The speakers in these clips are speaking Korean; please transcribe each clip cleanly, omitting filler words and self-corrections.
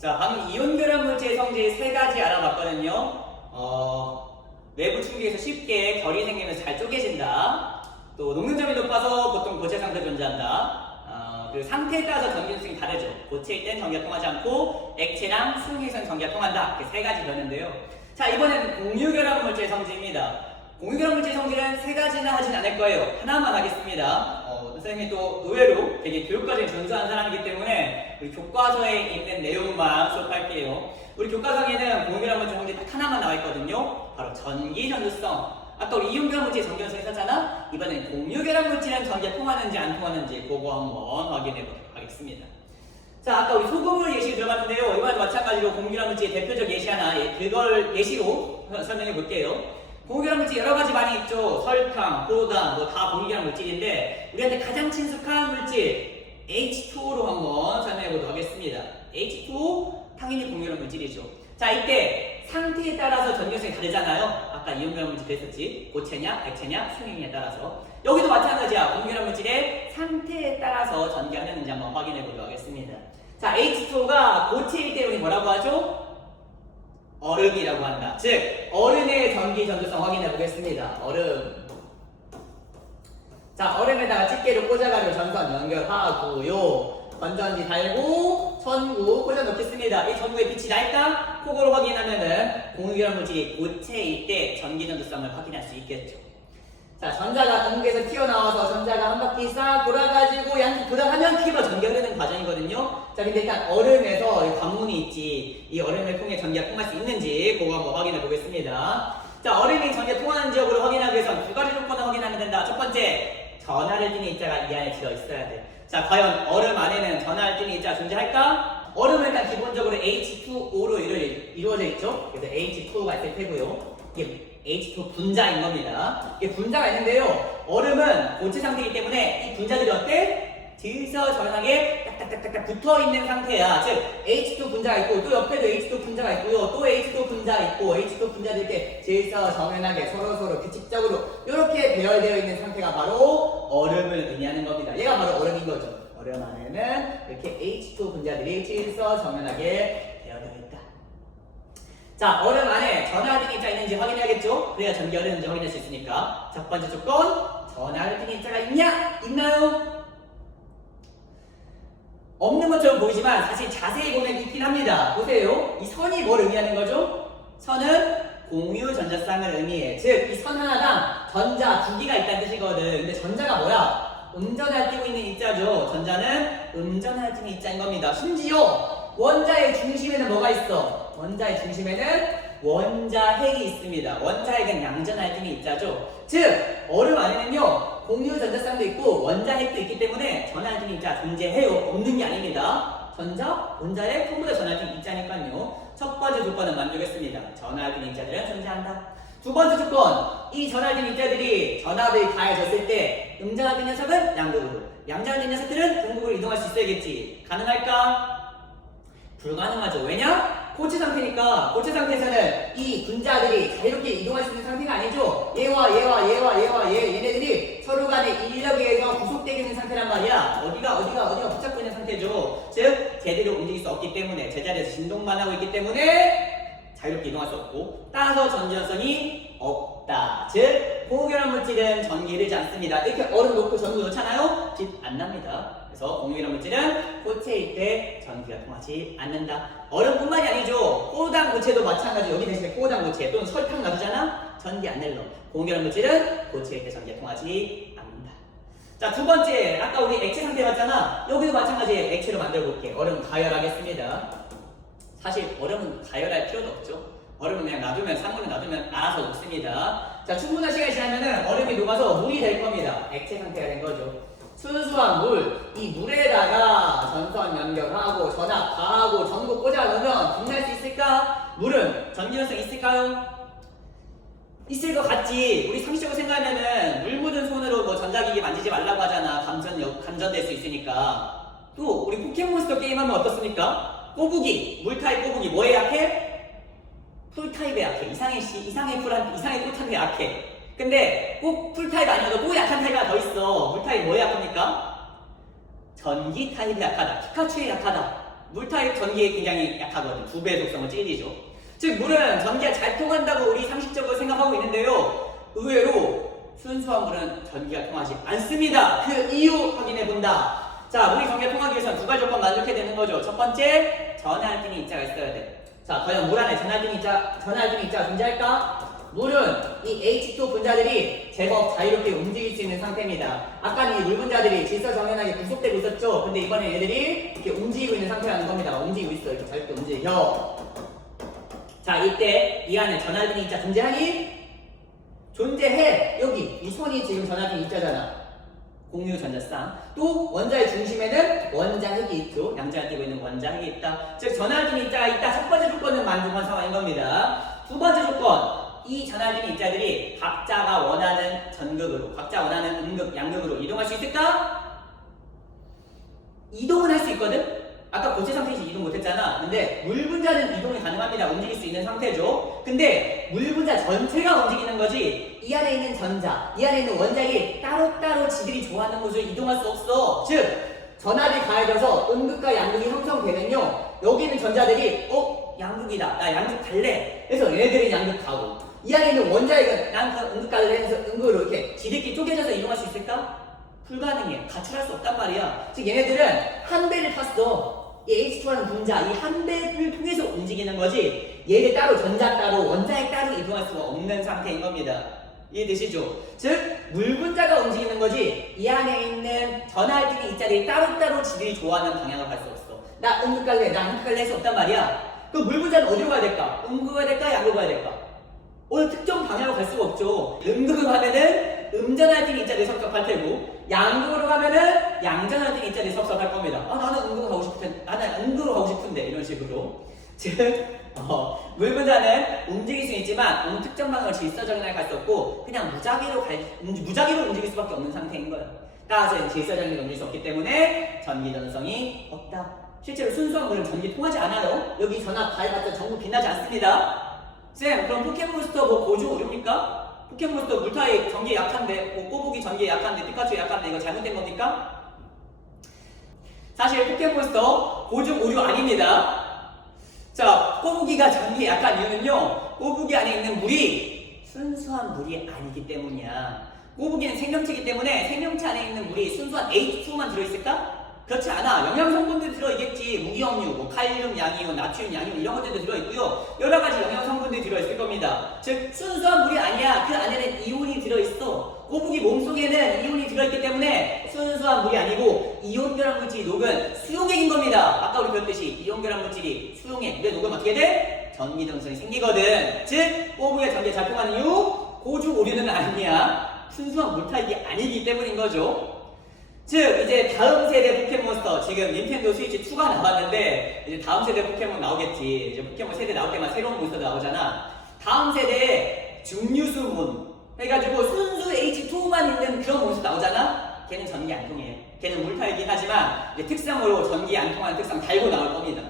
자, 방금 이온 결합 물질의 성질 세 가지 알아봤거든요. 외부 충격에서 쉽게 결이 생기면서 잘 쪼개진다. 또 녹는 점이 높아서 보통 고체 상태 존재한다. 그리고 상태에 따라서 전기 전성이 다르죠. 고체일 땐 전기가 통하지 않고 액체랑 수용액에서는 전기가 통한다. 이렇게 세 가지 변인데요. 자, 이번엔 공유결합 물질의 성질입니다. 공유결합 물질의 성질은 세 가지나 하진 않을 거예요. 하나만 하겠습니다. 선생님이 또 의외로 되게 교육과정에 준수한 사람이기 때문에 우리 교과서에 있는 내용만 수업할게요. 우리 교과서에는 공유결합 물질 성질 딱 하나만 나와 있거든요. 바로 전기 전도성. 아까 우리 이온결합 물질 전기 전도성 했었잖아. 이번엔 공유결합 물질은 전기가 통하는지 안 통하는지 그거 한번 확인해 보도록 하겠습니다. 자, 아까 우리 소금을 예시 들어봤는데요. 이번에도 마찬가지로 공유결합 물질의 대표적 예시 하나, 그걸 예시로 설명해 볼게요. 공유결합 물질 여러 가지 많이 있죠. 설탕, 포도당, 뭐 다 공유결합 물질인데 우리한테 가장 친숙한 물질 H2O로 한번 설명해 보도록 하겠습니다. H2O 당연히 공유결합 물질이죠. 자, 이때 상태에 따라서 전기성이 다르잖아요. 아까 이온결합 물질 그랬었지. 고체냐, 액체냐, 수용액에 따라서. 여기도 마찬가지야. 공유결합 물질의 상태에 따라서 전기가 흐르는지 한번 확인해 보도록 하겠습니다. 자, H2O가 고체일 때 우리 뭐라고 하죠? 얼음이라고 한다. 즉, 얼음의 전기 전도성 확인해 보겠습니다. 얼음. 자, 얼음에다가 집게로 꽂아가지고 전선 연결하고요. 건전지 달고 전구 꽂아 놓겠습니다. 이 전구에 빛이 날까? 그걸 확인하면은 공유결합 물질이 고체일 때 전기 전도성을 확인할 수 있겠죠. 자, 전자가 전구에서 튀어나와서 전자가 한 바퀴 싹 돌아가지고 양쪽 돌아가면 피가 전기가 흐르는 과정이거든요. 자, 근데 일단 얼음에서 이 관문이 있지. 이 얼음을 통해 전기가 통할 수 있는지 그거 한번 확인해 보겠습니다. 자, 얼음이 전기가 통하는 지역으로 확인하기 위해서 두 가지 조건을 확인하면 된다. 첫 번째, 전하를 띠는 입자가 이 안에 들어 있어야 돼. 자, 과연 얼음 안에는 전하를 띠는 입자가 존재할까? 얼음은 일단 기본적으로 H2O로 이루어져 있죠. 그래서 H2O가 있을 테고요. 이게 H2O 분자인 겁니다. 이게 분자가 있는데요. 얼음은 고체 상태이기 때문에 이 분자들이 어때? 질서정연하게 딱딱딱딱 붙어있는 상태야. 즉 H2O 분자가 있고 또 옆에도 H2O 분자가 있고요. 또 H2O 분자가 있고 H2O 분자들 이렇게 질서정연하게 서로서로 규칙적으로 이렇게 배열되어 있는 상태가 바로 얼음을 의미하는 겁니다. 얘가 바로 얼음인 거죠. 얼음 안에는 이렇게 H2O 분자들이 질서정연하게 되어져 있다. 자, 얼음 안에 전하를 띠는 입자가 있는지 확인해야겠죠? 그래야 전기가 흐르는지 확인할 수 있으니까. 첫 번째 조건, 전하를 띠는 입자가 있냐? 있나요? 없는 것처럼 보이지만 사실 자세히 보면 있긴 합니다. 보세요. 이 선이 뭘 의미하는 거죠? 선은 공유 전자쌍을 의미해. 즉, 이 선 하나당 전자 두 개가 있다는 뜻이거든. 근데 전자가 뭐야? 음전하를 띠고 있는 입자죠. 전자는 음전하를 띠는 입자인 겁니다. 심지어 원자의 중심에는 뭐가 있어? 원자의 중심에는 원자핵이 있습니다. 원자핵은 양전하를 띠는 입자죠. 즉, 얼음 안에는요, 공유 전자쌍도 있고 원자핵도 있기 때문에 전하를 띠는 입자 존재해요. 없는 게 아닙니다. 전자, 원자핵, 전부 다 전하를 띠는 입자니까요. 첫 번째 조건은 만족했습니다. 전하를 띠는 입자들은 존재한다. 두 번째 조건, 이 전하를 띠는 입자들이 전압이 가해졌을 때 음전하를 띠는 녀석은 양극으로, 양전하를 띠는 녀석들은 음극으로 이동할 수 있어야겠지. 가능할까? 불가능하죠. 왜냐? 고체 상태니까. 고체 상태에서는 이 분자들이 자유롭게 이동할 수 있는 상태가 아니죠. 얘와 얘네들이 서로 간에 인력에 의해서 구속되어 있는 상태란 말이야. 어디가 붙잡고 있는 상태죠. 즉 제대로 움직일 수 없기 때문에 제자리에서 진동만 하고 있기 때문에 자유롭게 이동할 수 없고, 따라서 전기 전성이 없다. 즉 공유결합 물질은 전기를 잃지 않습니다. 이렇게 얼음 놓고 전구 넣잖아요. 빛 안 납니다. 그래서 공유결합 물질은 고체일 때 전기가 통하지 않는다. 얼음뿐만이 아니죠. 포도당 고체도 마찬가지. 여기 대신에 포도당 고체 또는 설탕 놔두잖아. 전기 안 내려. 공유결합 물질은 고체일 때 전기가 통하지 않는다. 자, 두 번째, 아까 우리 액체 상태 봤잖아. 여기도 마찬가지 액체로 만들어 볼게. 얼음 가열하겠습니다. 사실 얼음은 가열할 필요도 없죠. 얼음은 그냥 놔두면, 상온에 놔두면 알아서 녹습니다. 자, 충분한 시간이 지나면은 얼음이 녹아서 물이 될 겁니다. 액체 상태가 된 거죠. 순수한 물, 이 물에다가 전선 연결하고 전압 가하고 전구 꽂아 놓으면 빛날 수 있을까? 물은 전기 전성 있을까요? 있을 것 같지. 우리 상식적으로 생각하면은 물 묻은 손으로 뭐 전자기기 만지지 말라고 하잖아. 감전될 수 있으니까. 또 우리 포켓몬스터 게임하면 어떻습니까? 꼬부기, 물타입 꼬부기 뭐에 약해? 풀타입에 약해. 이상의 풀타입에 약해. 근데 꼭 풀타입 아니어도 또 약한 타입이 하나 더 있어. 물타입 뭐에 약합니까? 전기 타입에 약하다. 피카츄에 약하다. 물 타입 전기에 굉장히 약하거든. 2배의 속성을 찌르죠. 즉 물은 전기가 잘 통한다고 우리 상식적으로 생각하고 있는데요. 의외로 순수한 물은 전기가 통하지 않습니다. 그 이유 확인해 본다. 자, 물이 전기가 통하기 위해서는 두 가지 조건 만족해야 되는 거죠. 첫 번째, 전하알끼니 입자가 있어야 돼. 자, 과연 물 안에 전하알끼니 입자가 존재할까? 물은 이 H2 분자들이 제법 자유롭게 움직일 수 있는 상태입니다. 아까는 이 물 분자들이 질서정연하게 구속되고 있었죠. 근데 이번에 얘들이 이렇게 움직이고 있는 상태라는 겁니다. 움직이고 있어. 이렇게 자유롭게 움직여. 자, 이때 이 안에 전하알끼니 입자 존재하니? 존재해. 여기 이 손이 지금 전하알끼니 입자잖아. 공유 전자쌍. 또 원자의 중심에는 원자핵이 있죠. 양자가 띄고 있는 원자핵이 있다. 즉 전하알끼니 입자가 있다. 첫 번째 조건은 만족한 상황인 겁니다. 두 번째 조건. 이 전하알끼니 입자들이 각자가 원하는 전극으로, 각자 원하는 음극, 양극으로 이동할 수 있을까? 이동은 할 수 있거든? 아까 고체 상태에서 이동 못했잖아. 근데 물 분자는 이동이 가능합니다. 움직일 수 있는 상태죠. 근데 물 분자 전체가 움직이는 거지 이 안에 있는 전자, 이 안에 있는 원자핵이 따로따로 지들이 좋아하는 곳을 이동할 수 없어. 즉 전압이 가해져서 음극과 양극이 형성되면요. 여기 있는 전자들이 양극이다. 나 양극 갈래. 그래서 얘네들이 양극 가고 이 안에 있는 원자핵은 난 그 음극 갈래 해서 음극으로 이렇게 지들끼리 쪼개져서 이동할 수 있을까? 불가능해. 가출할 수 없단 말이야. 즉 얘네들은 한 배를 탔어. 이 H2라는 분자, 이 한 배를 통해서 움직이는 거지 얘들 따로 전자 따로 원자핵 따로 이동할 수가 없는 상태인 겁니다. 이해되시죠? 즉 물 분자가 움직이는 거지 이 안에 있는 전하알끼니 입자들이 따로따로 지들이 좋아하는 방향을 갈 수 없어. 나 음극 갈래, 나 양극 갈래 할 수 없단 말이야. 그럼 물 분자는 어디로 가야 될까? 음극 가야 될까? 양극 가야 될까? 어느 특정 방향으로 갈 수가 없죠. 음극으로 가면은 음전하알끼니 입자들이 섭섭할 테고 양극으로 가면은 양전하알끼니 입자들이 섭섭할 겁니다. 나는 음극으로 가고 싶은데, 나는 음극으로 가고 싶은데 이런 식으로. 즉 물 분자는 움직일 수 있지만 어느 특정 방향으로 질서정연하게 갈 수 없고 그냥 무작위로 움직일 수밖에 없는 상태인 거예요. 따라서 질서정연하게 움직일 수 없기 때문에 전기 전성이 없다. 실제로 순수한 물은 전기 통하지 않아요. 여기 전압 가해봤자 전부 빛나지 않습니다. 쌤, 그럼 포켓몬스터 뭐 고주 오릅니까? 포켓몬스터 물타입 전기에 약한데, 꼬부기 전기에 약한데, 피카츄 약한데 이거 잘못된 겁니까? 사실 포켓몬스터 고중 오류 아닙니다. 자, 꼬부기가 전기에 약한 이유는요, 꼬부기 안에 있는 물이 순수한 물이 아니기 때문이야. 꼬부기는 생명체이기 때문에 생명체 안에 있는 물이 순수한 H2만 들어있을까? 그렇지 않아. 영양 성분들이 들어있겠지. 무기염류, 뭐 칼륨 양이온, 나트륨 양이온 이런 것들도 들어있고요. 여러 가지 영양 성분들이 들어있을 겁니다. 즉 순수한 물이 아니야. 그 안에는 이온이 들어있어. 꼬부기 몸속에는 이온이 들어있기 때문에 순수한 물이 아니고 이온결합 물질이 녹은 수용액인 겁니다. 아까 우리 배웠듯이 이온결합 물질이 수용액, 왜 녹으면 어떻게 돼? 전기 전성이 생기거든. 즉 꼬부기가 전기에 잘 통하는 이유 고중 오류는 아니야. 순수한 물타입이 아니기 때문인 거죠. 즉 이제 다음 세대 포켓몬스터, 지금 닌텐도 스위치 2가 나왔는데 이제 다음 세대 포켓몬 나오겠지. 이제 포켓몬 세대 나올 때만 새로운 몬스터 나오잖아. 다음 세대에 중류수몬 해가지고 순수 H2만 있는 그런 몬스터 나오잖아. 걔는 전기 안 통해. 걔는 물타이긴 하지만 이제 특성으로 전기 안 통하는 특성 달고 나올 겁니다.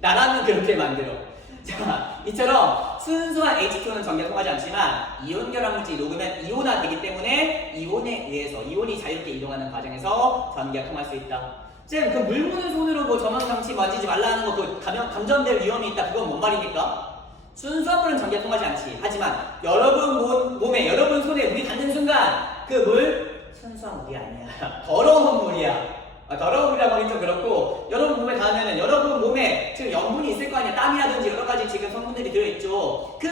나라면 그렇게 만들어. 자, 이처럼 순수한 H2는 전기가 통하지 않지만 이온 결합물질이 녹으면 이온화되기 때문에 이온에 의해서 이온이 자유롭게 이동하는 과정에서 전기가 통할 수 있다. 쌤, 그 물 묻는 손으로 뭐 점원장치 만지지 말라는 거 그 감전될 위험이 있다. 그건 뭔 말입니까? 순수한 물은 전기가 통하지 않지. 하지만 여러분 몸에, 여러분 손에 물이 닿는 순간 그 물 순수한 물이 아니야. 더러운 물이야. 더러운 물이라고 하긴 좀 그렇고 여러분 몸에 닿으면은 여러분 몸에 지금 염분이 있을 거 아니야. 땀이라든지 여러 가지 지금 성분들이 들어있죠. 그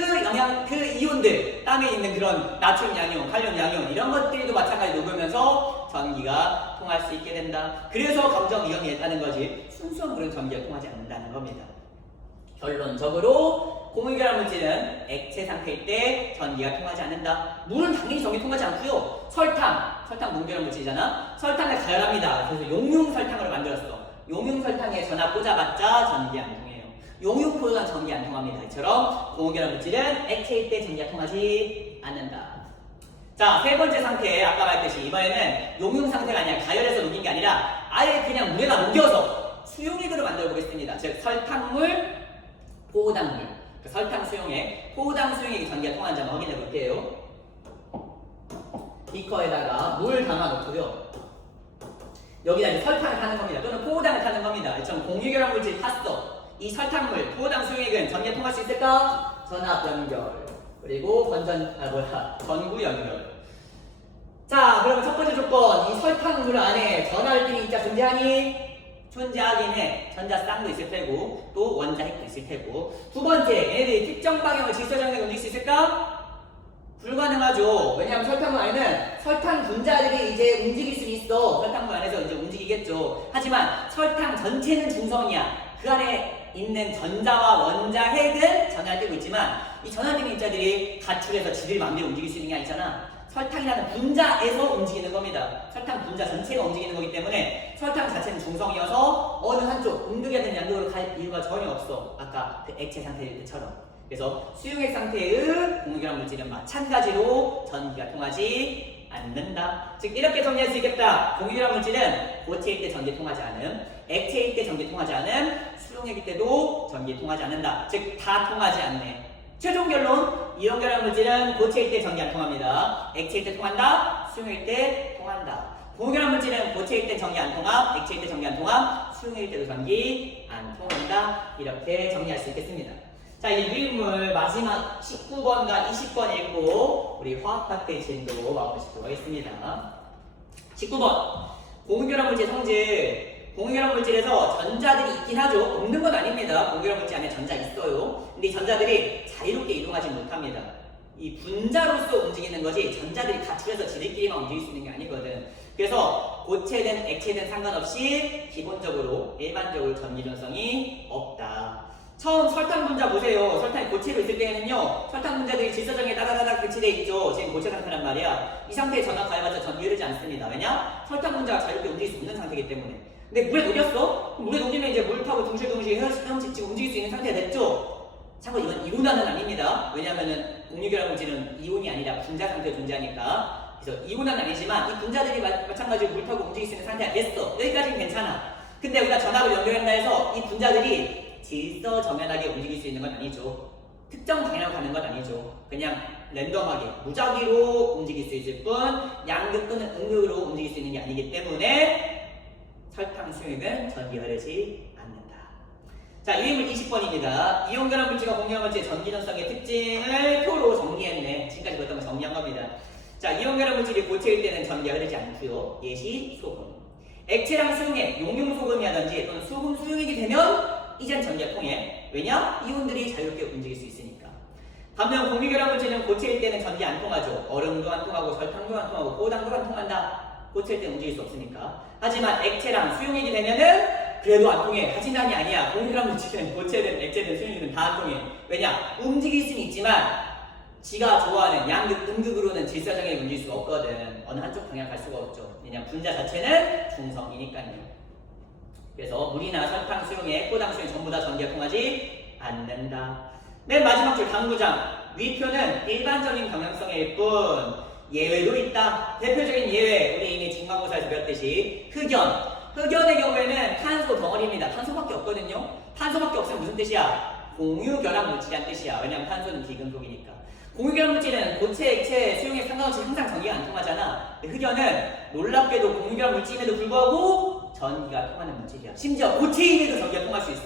이온들, 땀에 있는 그런 나트륨 양이온, 칼륨 양이온 이런 것들도 마찬가지로 녹으면서 전기가 통할 수 있게 된다. 그래서 감정 위험이 있다는 거지. 순수한 물은 전기가 통하지 않는다는 겁니다. 결론적으로 고무결합 물질은 액체 상태일 때 전기가 통하지 않는다. 물은 당연히 전기 통하지 않고요. 설탕 무결합 물질이잖아. 설탕을 가열합니다. 그래서 용융설탕으로 만들었어. 용융설탕에 전압 꽂아봤자 전기 안 통해요. 용융포도는 전기 안 통합니다. 이처럼 고무결합 물질은 액체일 때 전기가 통하지 않는다. 자, 세 번째 상태 아까 말했듯이 이번에는 용융 상태가 아니라 가열해서 녹인 게 아니라 아예 그냥 물에다 녹여서 수용액으로 만들어 보겠습니다. 즉 설탕물, 포당물, 설탕 수용액, 포당 수용액이 전기가 통하는지 한번 확인해 볼게요. 비커에다가 물 담아 놓고요. 여기다 이제 설탕을 타는 겁니다. 또는 포도당을 타는 겁니다. 전 공유결합 물질 탔어. 이 설탕물, 포도당 수용액은 전기에 통할 수 있을까? 전압 연결. 그리고 전구 연결. 자, 그러면 첫 번째 조건. 이 설탕물 안에 전하율끼리 입자 존재하니? 존재하긴 해. 전자 쌍도 있을 테고, 또 원자 핵도 있을 테고. 두 번째, 얘네들이 특정 방향을 질서정에 움직일 수 있을까? 불가능하죠. 왜냐하면 설탕물 안에는 설탕 분자들이 이제 움직일 수 있어. 설탕물 안에서 이제 움직이겠죠. 하지만 설탕 전체는 중성이야. 그 안에 있는 전자와 원자 핵은 전하를 띄고 있지만 이 전하되는 입자들이 가출해서 지들 마음대로 움직일 수 있는 게 아니잖아. 설탕이라는 분자에서 움직이는 겁니다. 설탕 분자 전체가 움직이는 거기 때문에 설탕 자체는 중성이어서 어느 한쪽 음극이든 양극으로 갈 이유가 전혀 없어. 아까 그 액체 상태일 때처럼. 그래서 수용액 상태의 공유결합 물질은 마찬가지로 전기가 통하지 않는다. 즉 이렇게 정리할 수 있겠다. 공유결합 물질은 고체일 때 전기 통하지 않음, 액체일 때 전기 통하지 않음, 수용액일 때도 전기 통하지 않는다. 즉 다 통하지 않네. 최종 결론, 이온결합 물질은 고체일 때 전기 안 통합니다. 액체일 때 통한다, 수용일 때 통한다. 공유결합 물질은 고체일 때 전기 안 통함, 액체일 때 전기 안 통함, 수용일 때도 전기 안 통한다. 이렇게 정리할 수 있겠습니다. 자, 이 유인물 마지막 19번과 20번 읽고 우리 화학 파트의 진도 마무리시도록 하겠습니다. 19번, 공유결합 물질 성질. 공유결합 물질에서 전자들이 있긴 하죠. 없는 건 아닙니다. 공유결합 물질 안에 전자 있어요. 근데 이 전자들이 자유롭게 이동하지 못합니다. 이 분자로서 움직이는 거지 전자들이 가출해서 지들끼리만 움직일 수 있는 게 아니거든. 그래서 고체든 액체든 상관없이 기본적으로 일반적으로 전기 전성이 없다. 처음 설탕 분자 보세요. 설탕이 고체로 있을 때에는요, 설탕 분자들이 질서정에 따다다닥 배치되어 있죠. 지금 고체 상태란 말이야. 이 상태에 전압 가해봤자 전기 흐르지 않습니다. 왜냐? 설탕 분자가 자유롭게 움직일 수 없는 상태이기 때문에. 근데 물에 녹였어? 물에 녹이면 이제 물하고 둥실둥실 헤엄치고 움직일 수 있는 상태가 됐죠? 참고로 이건 이온화는 아닙니다. 왜냐하면 공유결합 물질은 이온이 아니라 분자 상태에 존재하니까. 그래서 이온화는 아니지만 이 분자들이 마찬가지로 물 타고 움직일 수 있는 상태가 됐어. 여기까지는 괜찮아. 근데 우리가 전압을 연결한다 해서 이 분자들이 질서 정연하게 움직일 수 있는 건 아니죠. 특정 방향으로 가는 건 아니죠. 그냥 랜덤하게 무작위로 움직일 수 있을 뿐 양극 또는 음극으로 움직일 수 있는 게 아니기 때문에 설탕 수용액은 전기 흐르지 않는다. 자, 유인물 20번입니다. 이온결합 물질과 공유결합 물질의 전기전성의 특징을 표로 정리했네. 지금까지 봤던 거 정리한 겁니다. 자, 이온결합 물질이 고체일 때는 전기가 흐르지 않고요. 예시 소금. 액체랑 수용액, 용융소금이라든지 또는 소금 수용액이 되면 이젠 전기가 통해. 왜냐? 이온들이 자유롭게 움직일 수 있으니까. 반면 공유결합 물질은 고체일 때는 전기 안 통하죠. 얼음도 안 통하고 설탕도 안 통하고 포도당도 안 통한다. 고체일 때 움직일 수 없으니까. 하지만 액체랑 수용액이 되면은 그래도 안 통해. 가진단이 아니야. 공유결합 물질은 고체든 액체든 수용액이든 다 안 통해. 왜냐? 움직일 수는 있지만 지가 좋아하는 양극, 음극으로는 질서정에 움직일 수가 없거든. 어느 한쪽 방향 갈 수가 없죠. 왜냐? 분자 자체는 중성이니까요. 그래서 물이나 설탕 수용액, 포도당 수용액 전부 다 전기가 통하지 않는다. 맨 마지막 줄 당구장. 위표는 일반적인 경향성일 뿐 예외도 있다. 대표적인 예외, 우리 이미 중간고사에서 배웠듯이 흑연. 흑연의 경우에는 탄소 덩어리입니다. 탄소밖에 없거든요. 탄소밖에 없으면 무슨 뜻이야? 공유결합 물질이란 뜻이야. 왜냐하면 탄소는 비금속이니까. 공유결합 물질은 고체, 액체, 수용액 상관없이 항상 전기가 안 통하잖아. 근데 흑연은 놀랍게도 공유결합 물질임에도 불구하고 전기가 통하는 물질이야. 심지어 고체임에도 전기가 통할 수 있어.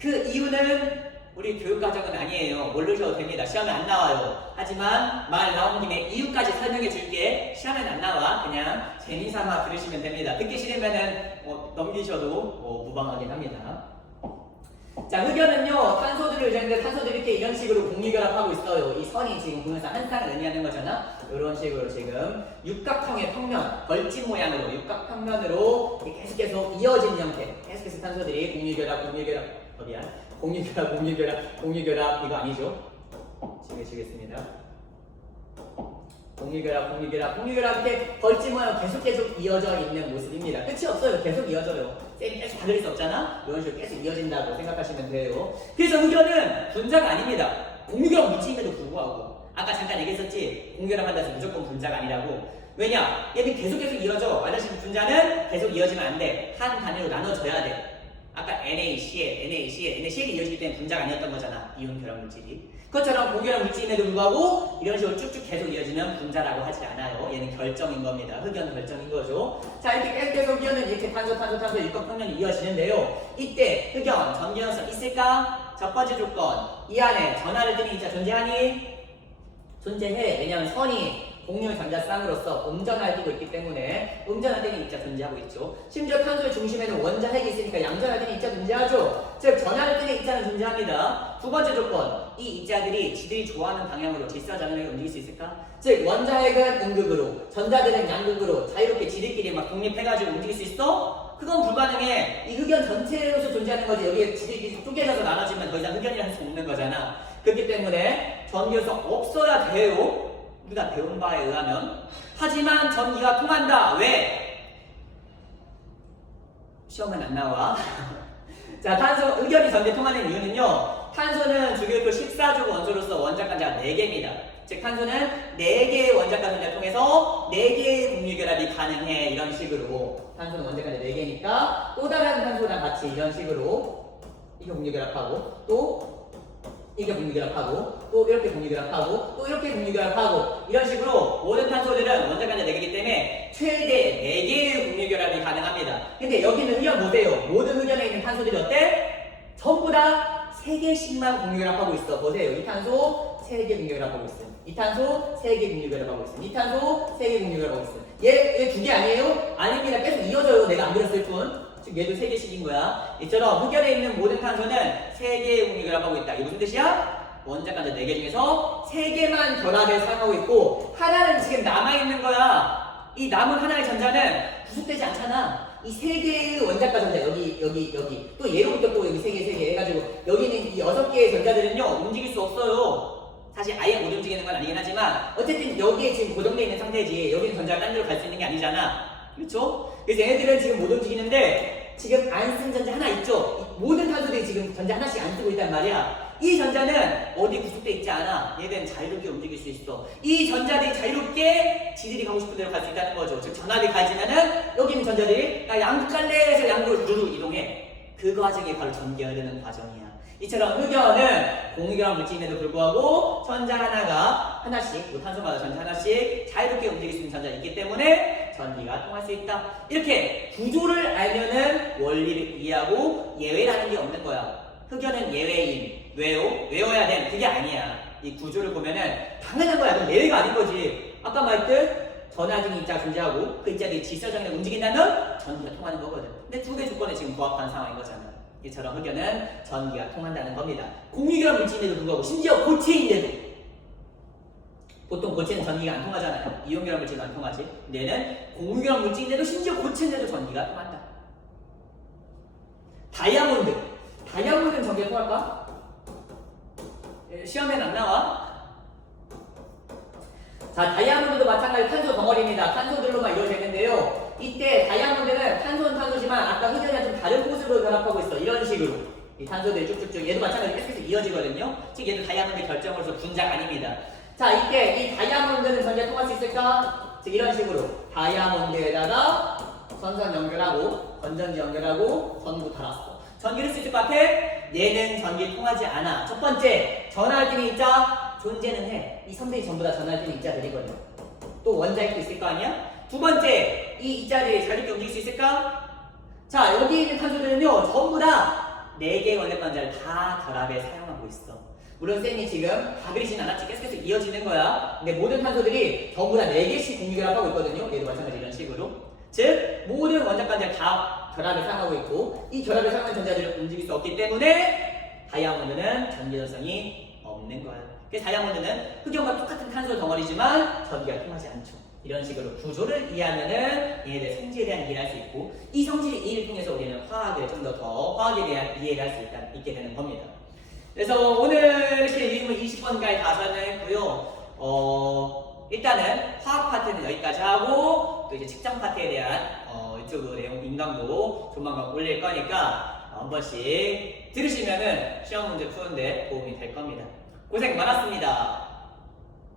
그 이유는 우리 교육과정은 아니에요. 모르셔도 됩니다. 시험에 안 나와요. 하지만 말 나온 김에 이유까지 설명해 줄게. 시험엔 안 나와. 그냥 재미삼아 들으시면 됩니다. 듣기 싫으면은 넘기셔도 무방하긴 합니다. 자, 흑연은요, 탄소들을 의존했는데 탄소들이 이렇게 이런 식으로 공유결합하고 있어요. 이 선이 지금 보면서 한 쌍을 의미하는 거잖아. 이런 식으로 지금 육각형의 평면, 벌집 모양으로 육각평면으로 계속 이어진 형태. 계속해서 탄소들이 공유결합 이거 아니죠? 지우겠습니다. 공유결합 이렇게 벌집 모양 계속 이어져 있는 모습입니다. 끝이 없어요. 계속 이어져요. 쌤이 계속 받을 수 없잖아? 이런 식으로 계속 이어진다고 생각하시면 돼요. 그래서 흑연은 분자가 아닙니다. 공유결합 물질임에도 불구하고 아까 잠깐 얘기했었지? 공유결합 한다고 해서 무조건 분자가 아니라고. 왜냐? 얘는 계속 이어져. 알다시피 분자는 계속 이어지면 안 돼. 한 단위로 나눠져야 돼. 아까 NaCl이 이어지기 때문에 분자가 아니었던 거잖아. 이온 결합 물질이. 그것처럼 고결합 물질임에도 불구하고 이런 식으로 쭉쭉 계속 이어지면 분자라고 하지 않아요. 얘는 결정인 겁니다. 흑연 결정인 거죠. 자, 이렇게 계속 흑연은 이렇게 탄소 일곱평면이 이어지는데요. 이때 흑연, 전기연성 있을까? 첫 번째 조건. 이 안에 전하를 띠는 입자 존재하니? 존재해. 왜냐하면 선이 공유 전자쌍으로서 음전을 띠고 있기 때문에 음전을 띠는 입자 존재하고 있죠. 심지어 탄소의 중심에는 원자핵이 있으니까 양전을 띠는 입자 존재하죠. 즉 전하를 띠는 입자는 존재합니다. 두 번째 조건. 이 입자들이 지들이 좋아하는 방향으로 질서전환을 움직일 수 있을까? 즉 원자핵은 음극으로, 전자들은 양극으로 자유롭게 지들끼리 막 독립해가지고 움직일 수 있어? 그건 불가능해. 이 흑연 전체로서 존재하는 거지. 여기에 지들끼리 쪼개져서 나눠지면 더 이상 흑연이라 할 수 없는 거잖아. 그렇기 때문에 전기연성 없어야 돼요. 우리가 배운 바에 의하면. 하지만 전기가 통한다. 왜? 시험은 안 나와. 자, 탄소 흑연이 전기에 통하는 이유는요. 탄소는 주기율표 14족 원소로서 원자간자가 4개입니다. 즉 탄소는 4개의 원자간자를 통해서 4개의 공유결합이 가능해. 이런 식으로. 탄소는 원자간자 4개니까 또 다른 탄소랑 같이 이런 식으로 이게 공유결합하고 또 이렇게 공유결합하고 또 이렇게 공유결합하고 또 이렇게 공유결합하고 이런 식으로 모든 탄소들은 원자간자 4개이기 때문에 최대 4개의 공유결합이 가능합니다. 근데 여기는 흑연 보세요. 모든 흑연에 있는 탄소들이 어때? 전부 다 3개씩만 공유결합하고 있어. 보세요. 이 탄소 3개 공유결합하고 있어. 이 탄소 3개 공유결합하고 있어. 이 탄소 3개 공유결합하고 있어. 얘 2개 아니에요? 아닙니다. 계속 이어져요. 내가 안 그렸을 뿐. 즉 얘도 3개씩인 거야. 이처럼 흑연에 있는 모든 탄소는 3개의 공유결합하고 있다. 이게 무슨 뜻이야? 원자간자 4개 중에서 3개만 결합을 사용하고 있고 하나는 지금 남아있는 거야. 이 남은 하나의 전자는 구속되지 않잖아. 이 3개의 원자가 전자 여기 또 얘로부터 또 여기 3개 해가지고 여기는 이 6개의 전자들은요 움직일 수 없어요. 사실 아예 못 움직이는 건 아니긴 하지만 어쨌든 여기에 지금 고정되어 있는 상태지. 여기는 전자가 딴 데로 갈 수 있는 게 아니잖아. 그렇죠? 그래서 얘네들은 지금 못 움직이는데 지금 안 쓴 전자 하나 있죠? 모든 탄소들이 지금 전자 하나씩 안 쓰고 있단 말이야. 이 전자는 어디 구속돼 있지 않아. 얘들은 자유롭게 움직일 수 있어. 이 전자들이 자유롭게 지들이 가고 싶은 데로 갈 수 있다는 거죠. 즉 전압이 가지면은 여기 있는 전자들이 나 양극 갈래 해서 양극으로 루루 이동해. 그 과정이 바로 전기가 흐르는 과정이야. 이처럼 흑연은 공유결합 물질임에도 불구하고 전자 하나가 하나씩, 탄소마다 전자 하나씩 자유롭게 움직일 수 있는 전자가 있기 때문에 전기가 통할 수 있다. 이렇게 구조를 알면은 원리를 이해하고 예외라는 게 없는 거야. 흑연은 예외임. 왜요? 외워야 돼. 그게 아니야. 이 구조를 보면은 당연한 거야. 그건 예외가 아닌 거지. 아까 말했듯 전하등이 입자가 존재하고 그 입자들이 질서정에 움직인다면 전기가 통하는 거거든. 근데 2개 조건에 지금 부합한 상황인 거잖아. 이처럼 흑연은 전기가 통한다는 겁니다. 공유결합 물질인데도 불구하고 심지어 고체인데도 보통 고체는 전기가 안 통하잖아요. 이온결합 물질은 안 통하지. 근데 얘는 공유결합 물질인데도 심지어 고체인데도 전기가 통한다. 다이아몬드는 전기가 통할까? 시험에는 안 나와. 자, 다이아몬드도 마찬가지로 탄소 덩어리입니다. 탄소들로만 이루어져 있는데요. 이때 다이아몬드는 탄소는 탄소지만 아까 흑연이랑 좀 다른 곳으로 결합하고 있어. 이런 식으로. 이 탄소들이 쭉쭉쭉 얘도 마찬가지로 계속해서 이어지거든요. 즉 얘도 다이아몬드 결정으로서 분자가 아닙니다. 자, 이때 이 다이아몬드는 전기가 통할 수 있을까? 즉 이런 식으로 다이아몬드에다가 선선 연결하고 건전지 연결하고 전구 달았어. 전기를 쓸 것 같아? 얘는 전기 통하지 않아. 첫 번째, 전할 때는 입자 존재는 해. 이 선들이 전부 다 전할 때는 입자들이거든. 또 원자핵도 있을 거 아니야? 두 번째, 이 입자들이 자유롭게 움직일 수 있을까? 자, 여기 있는 탄소들은요, 전부 다 4개의 원자 관자를 다 결합에 사용하고 있어. 물론 쌤이 지금 다 그리진 않았지. 계속해서 이어지는 거야. 근데 모든 탄소들이 전부 다 4개씩 공유결합하고 있거든요. 얘도 마찬가지 이런 식으로. 즉, 모든 원자 관자를 다 결합에 사용하고 있고, 이 결합에 사용한 전자들을 움직일 수 없기 때문에 다이아몬드는 전기전성이 없는 거야. 그래서 다이아몬드는 흑연과 똑같은 탄소 덩어리지만 전기가 통하지 않죠. 이런 식으로 구조를 이해하면은 얘네들 성질에 대한 이해를 할 수 있고, 이 성질 이해를 통해서 우리는 화학을 좀 더 화학에 대한 이해를 할 수 있게 되는 겁니다. 그래서 오늘 이렇게 유인물 20번까지 다 설명했고요. 일단은 화학 파트는 여기까지 하고, 또 이제 측정 파트에 대한 유튜브 내용 인강도 조만간 올릴 거니까 한 번씩 들으시면은 시험 문제 푸는데 도움이 될 겁니다. 고생 많았습니다.